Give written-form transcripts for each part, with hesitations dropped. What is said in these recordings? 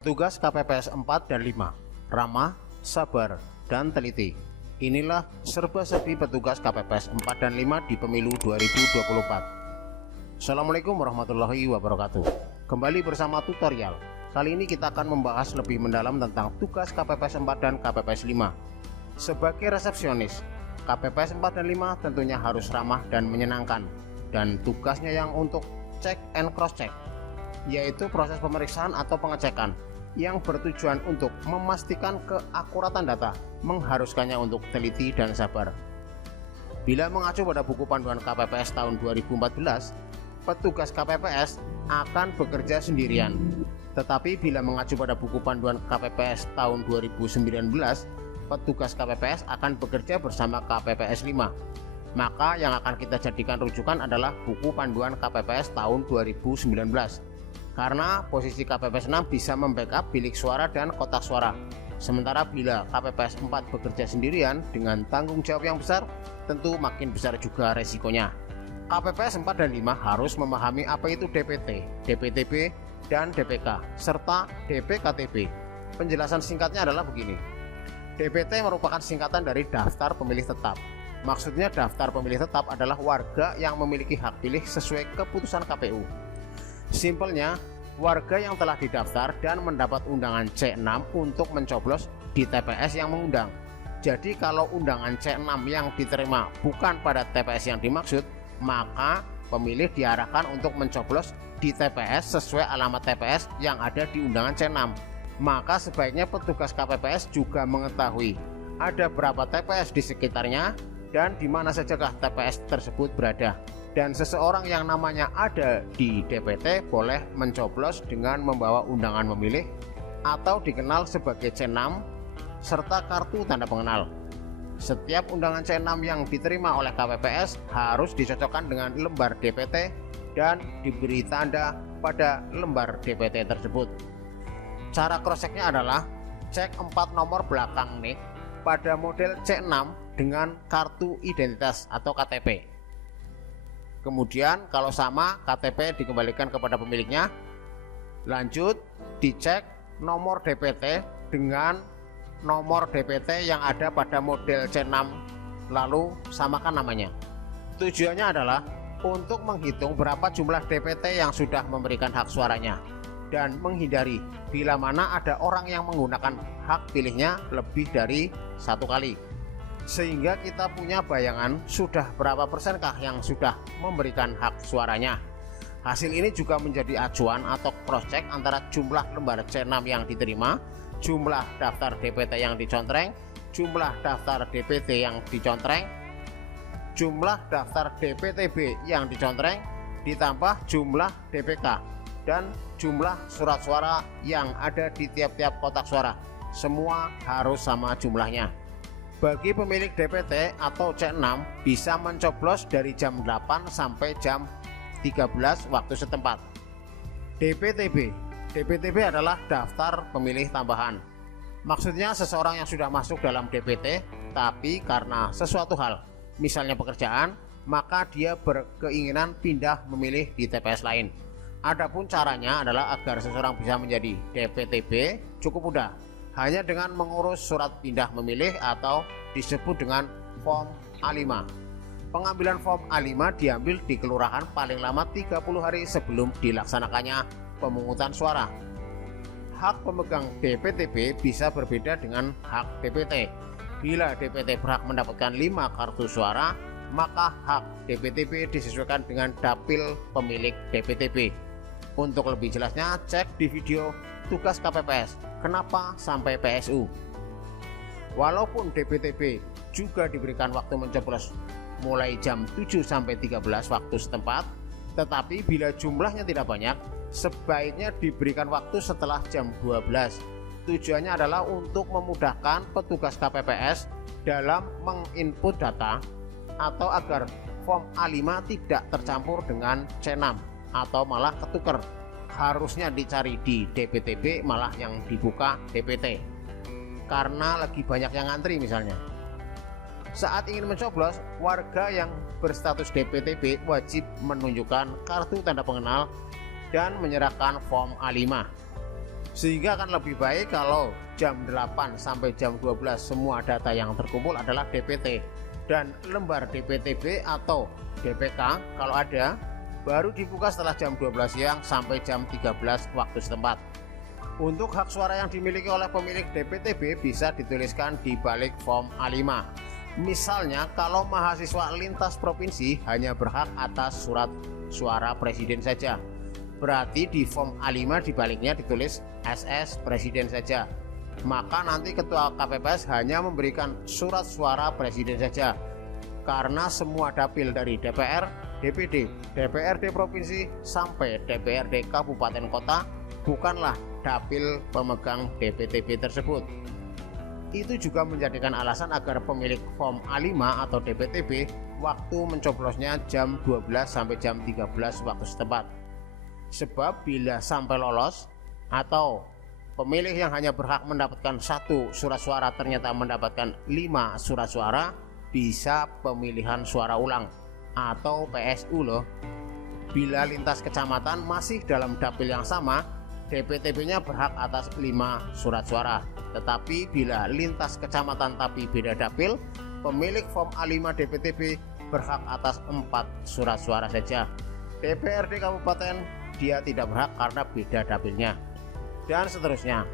Tugas KPPS 4 dan 5, ramah, sabar, dan teliti. Inilah serba-serbi petugas KPPS 4 dan 5 di pemilu 2024. Assalamualaikum warahmatullahi wabarakatuh. Kembali bersama tutorial. Kali ini kita akan membahas lebih mendalam tentang tugas KPPS 4 dan KPPS 5. Sebagai resepsionis, KPPS 4 dan 5 tentunya harus ramah dan menyenangkan. Dan tugasnya yang untuk check and cross check, yaitu proses pemeriksaan atau pengecekan yang bertujuan untuk memastikan keakuratan data, mengharuskannya untuk teliti dan sabar. Bila mengacu pada buku panduan KPPS tahun 2014, petugas KPPS akan bekerja sendirian. Tetapi bila mengacu pada buku panduan KPPS tahun 2019, petugas KPPS akan bekerja bersama KPPS 5. Maka yang akan kita jadikan rujukan adalah buku panduan KPPS tahun 2019. Karena posisi KPPS 6 bisa membackup bilik suara dan kotak suara. Sementara bila KPPS 4 bekerja sendirian dengan tanggung jawab yang besar, tentu makin besar juga resikonya. KPPS 4 dan 5 harus memahami apa itu DPT, DPTB, dan DPK, serta DPKTB. Penjelasan singkatnya adalah begini. DPT merupakan singkatan dari daftar pemilih tetap. Maksudnya daftar pemilih tetap adalah warga yang memiliki hak pilih sesuai keputusan KPU. Simpelnya, warga yang telah didaftar dan mendapat undangan C6 untuk mencoblos di TPS yang mengundang. Jadi kalau undangan C6 yang diterima bukan pada TPS yang dimaksud, maka pemilih diarahkan untuk mencoblos di TPS sesuai alamat TPS yang ada di undangan C6. Maka sebaiknya petugas KPPS juga mengetahui ada berapa TPS di sekitarnya dan di mana sajakah TPS tersebut berada. Dan seseorang yang namanya ada di DPT boleh mencoblos dengan membawa undangan memilih atau dikenal sebagai C6 serta kartu tanda pengenal. Setiap undangan C6 yang diterima oleh KPPS harus dicocokkan dengan lembar DPT dan diberi tanda pada lembar DPT tersebut. Cara cross-checknya adalah cek 4 nomor belakang NIK pada model C6 dengan kartu identitas atau KTP. Kemudian kalau sama, KTP dikembalikan kepada pemiliknya. Lanjut dicek nomor DPT dengan nomor DPT yang ada pada model C6, lalu samakan namanya. Tujuannya adalah untuk menghitung berapa jumlah DPT yang sudah memberikan hak suaranya dan menghindari bila mana ada orang yang menggunakan hak pilihnya lebih dari satu kali, sehingga kita punya bayangan sudah berapa persenkah yang sudah memberikan hak suaranya. Hasil ini juga menjadi acuan atau cross check antara jumlah lembar C6 yang diterima, jumlah daftar DPT yang dicontreng, jumlah daftar DPT yang dicontreng, jumlah daftar DPTB yang dicontreng, ditambah jumlah DPK dan jumlah surat suara yang ada di tiap-tiap kotak suara. Semua harus sama jumlahnya. Bagi pemilik DPT atau C6 bisa mencoblos dari jam 8 sampai jam 13 waktu setempat. DPTB adalah daftar pemilih tambahan. Maksudnya seseorang yang sudah masuk dalam DPT tapi karena sesuatu hal, misalnya pekerjaan, maka dia berkeinginan pindah memilih di TPS lain. Adapun caranya adalah agar seseorang bisa menjadi DPTB cukup mudah, hanya dengan mengurus surat pindah memilih atau disebut dengan form A5. Pengambilan form A5 diambil di kelurahan paling lama 30 hari sebelum dilaksanakannya pemungutan suara. Hak pemegang DPTB bisa berbeda dengan hak DPT. Bila DPT berhak mendapatkan 5 kartu suara, maka hak DPTB disesuaikan dengan dapil pemilik DPTB. Untuk lebih jelasnya, cek di video tugas KPPS, kenapa sampai PSU. Walaupun DPTB juga diberikan waktu mencoblos mulai jam 7 sampai 13 waktu setempat, tetapi bila jumlahnya tidak banyak, sebaiknya diberikan waktu setelah jam 12. Tujuannya adalah untuk memudahkan petugas KPPS dalam menginput data atau agar form A5 tidak tercampur dengan C6 atau malah ketukar. Harusnya dicari di DPTB malah yang dibuka DPT karena lagi banyak yang ngantri misalnya. Saat ingin mencoblos, warga yang berstatus DPTB wajib menunjukkan kartu tanda pengenal dan menyerahkan form A5. Sehingga akan lebih baik kalau jam 8 sampai jam 12 semua data yang terkumpul adalah DPT, dan lembar DPTB atau DPK kalau ada baru dibuka setelah jam 12 siang sampai jam 13 waktu setempat. Untuk hak suara yang dimiliki oleh pemilik DPTB bisa dituliskan di balik form A5. Misalnya kalau mahasiswa lintas provinsi hanya berhak atas surat suara presiden saja, berarti di form A5 dibaliknya ditulis SS presiden saja. Maka nanti ketua KPPS hanya memberikan surat suara presiden saja, karena semua dapil dari DPR, DPD, DPRD provinsi sampai DPRD kabupaten kota bukanlah dapil pemegang DPTB tersebut. Itu juga menjadikan alasan agar pemilik form A5 atau DPTB waktu mencoblosnya jam 12 sampai jam 13 waktu setempat. Sebab bila sampai lolos atau pemilih yang hanya berhak mendapatkan 1 surat suara ternyata mendapatkan 5 surat suara, bisa pemilihan suara ulang atau PSU loh. Bila lintas kecamatan masih dalam dapil yang sama, DPTB-nya berhak atas 5 surat suara. Tetapi bila lintas kecamatan tapi beda dapil, pemilik form A5 DPTB berhak atas 4 surat suara saja. DPRD kabupaten dia tidak berhak karena beda dapilnya, dan seterusnya.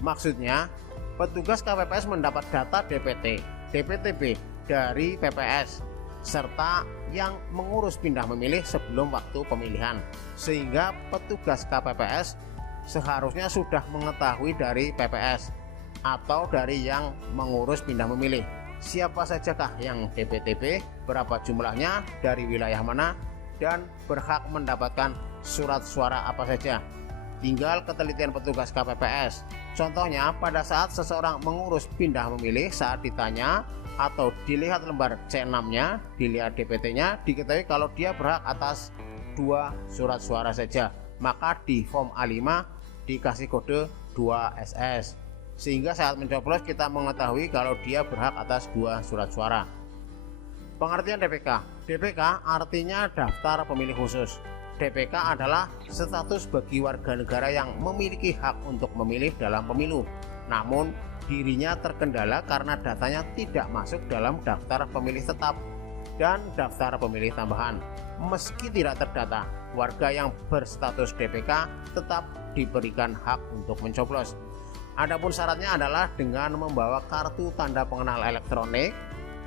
Maksudnya, petugas KPPS mendapat data DPT, DPTB dari PPS serta yang mengurus pindah memilih sebelum waktu pemilihan, sehingga petugas KPPS seharusnya sudah mengetahui dari PPS atau dari yang mengurus pindah memilih siapa sajakah yang DPTB, berapa jumlahnya, dari wilayah mana, dan berhak mendapatkan surat suara apa saja. Tinggal ketelitian petugas KPPS. Contohnya pada saat seseorang mengurus pindah memilih, saat ditanya atau dilihat lembar C6-nya, dilihat DPT-nya, diketahui kalau dia berhak atas 2 surat suara saja, maka di form A5 dikasih kode 2SS, sehingga saat mencoblos kita mengetahui kalau dia berhak atas 2 surat suara. Pengertian DPK. DPK artinya daftar pemilih khusus. DPK adalah status bagi warga negara yang memiliki hak untuk memilih dalam pemilu, namun dirinya terkendala karena datanya tidak masuk dalam daftar pemilih tetap dan daftar pemilih tambahan. Meski tidak terdata, warga yang berstatus DPK tetap diberikan hak untuk mencoblos. Adapun syaratnya adalah dengan membawa kartu tanda pengenal elektronik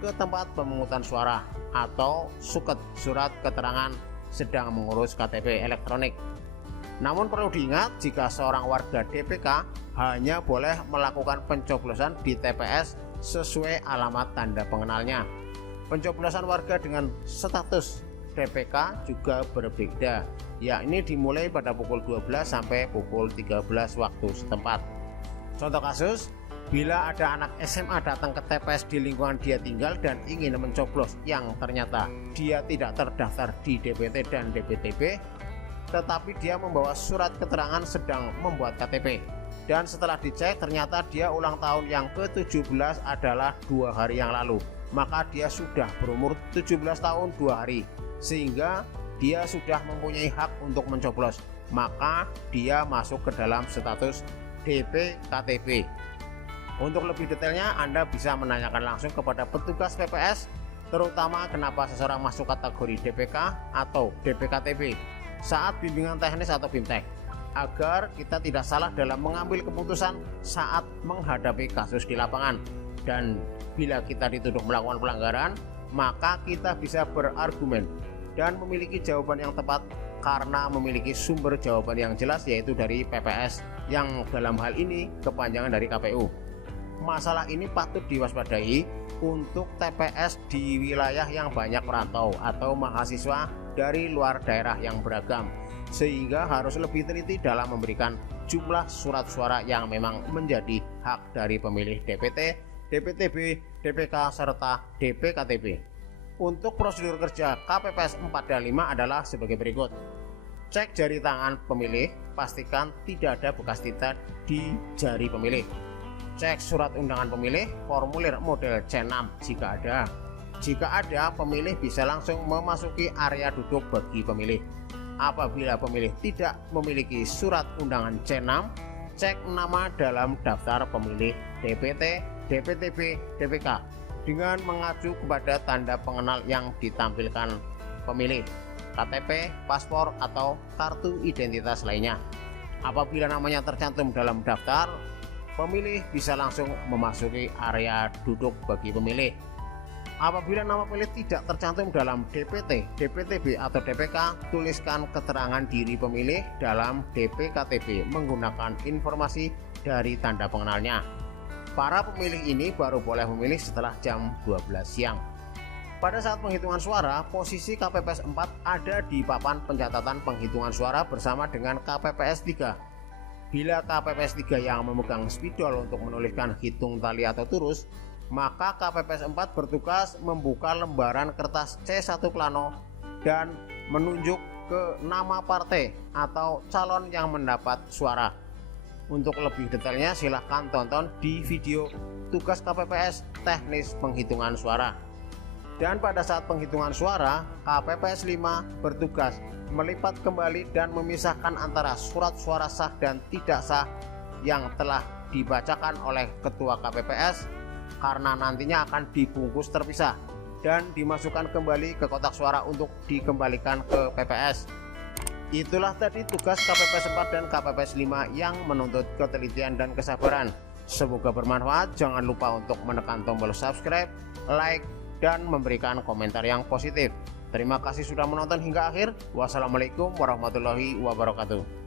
ke tempat pemungutan suara atau suket, surat keterangan sedang mengurus KTP elektronik. Namun perlu diingat, jika seorang warga DPK hanya boleh melakukan pencoblosan di TPS sesuai alamat tanda pengenalnya. Pencoblosan warga dengan status DPK juga berbeda, yakni dimulai pada pukul 12 sampai pukul 13 waktu setempat. Contoh kasus, bila ada anak SMA datang ke TPS di lingkungan dia tinggal dan ingin mencoblos yang ternyata dia tidak terdaftar di DPT dan DPTB, tetapi dia membawa surat keterangan sedang membuat KTP, dan setelah dicek ternyata dia ulang tahun yang ke-17 adalah 2 hari yang lalu, maka dia sudah berumur 17 tahun 2 hari, sehingga dia sudah mempunyai hak untuk mencoblos, maka dia masuk ke dalam status DPKTB. Untuk lebih detailnya Anda bisa menanyakan langsung kepada petugas PPS, terutama kenapa seseorang masuk kategori DPK atau DPKTB saat bimbingan teknis atau BIMTEK, agar kita tidak salah dalam mengambil keputusan saat menghadapi kasus di lapangan. Dan bila kita dituduh melakukan pelanggaran, maka kita bisa berargumen dan memiliki jawaban yang tepat karena memiliki sumber jawaban yang jelas, yaitu dari PPS, yang dalam hal ini kepanjangan dari KPU. Masalah ini patut diwaspadai untuk TPS di wilayah yang banyak perantau atau mahasiswa dari luar daerah yang beragam, sehingga harus lebih teliti dalam memberikan jumlah surat suara yang memang menjadi hak dari pemilih DPT, DPTB, DPK, serta DPKTB. Untuk prosedur kerja KPPS 4 dan 5 adalah sebagai berikut. Cek jari tangan pemilih, pastikan tidak ada bekas tinta di jari pemilih. Cek surat undangan pemilih, formulir model C6 jika ada. Jika ada, pemilih bisa langsung memasuki area duduk bagi pemilih. Apabila pemilih tidak memiliki surat undangan C6, cek nama dalam daftar pemilih DPT, DPTB, DPK dengan mengacu kepada tanda pengenal yang ditampilkan pemilih, KTP, paspor, atau kartu identitas lainnya. Apabila namanya tercantum dalam daftar, pemilih bisa langsung memasuki area duduk bagi pemilih. Apabila nama pemilih tidak tercantum dalam DPT, DPTB, atau DPK, tuliskan keterangan diri pemilih dalam DPKTB menggunakan informasi dari tanda pengenalnya. Para pemilih ini baru boleh memilih setelah jam 12 siang. Pada saat penghitungan suara, posisi KPPS 4 ada di papan pencatatan penghitungan suara bersama dengan KPPS 3. Bila KPPS 3 yang memegang spidol untuk menuliskan hitung tali atau turus, maka KPPS 4 bertugas membuka lembaran kertas C1 plano dan menunjuk ke nama partai atau calon yang mendapat suara. Untuk lebih detailnya silahkan tonton di video tugas KPPS teknis penghitungan suara. Dan pada saat penghitungan suara, KPPS 5 bertugas melipat kembali dan memisahkan antara surat suara sah dan tidak sah yang telah dibacakan oleh Ketua KPPS, karena nantinya akan dibungkus terpisah dan dimasukkan kembali ke kotak suara untuk dikembalikan ke PPS. Itulah tadi tugas KPPS 4 dan KPPS 5 yang menuntut ketelitian dan kesabaran. Semoga bermanfaat. Jangan lupa untuk menekan tombol subscribe, like, dan memberikan komentar yang positif. Terima kasih sudah menonton hingga akhir. Wassalamualaikum warahmatullahi wabarakatuh.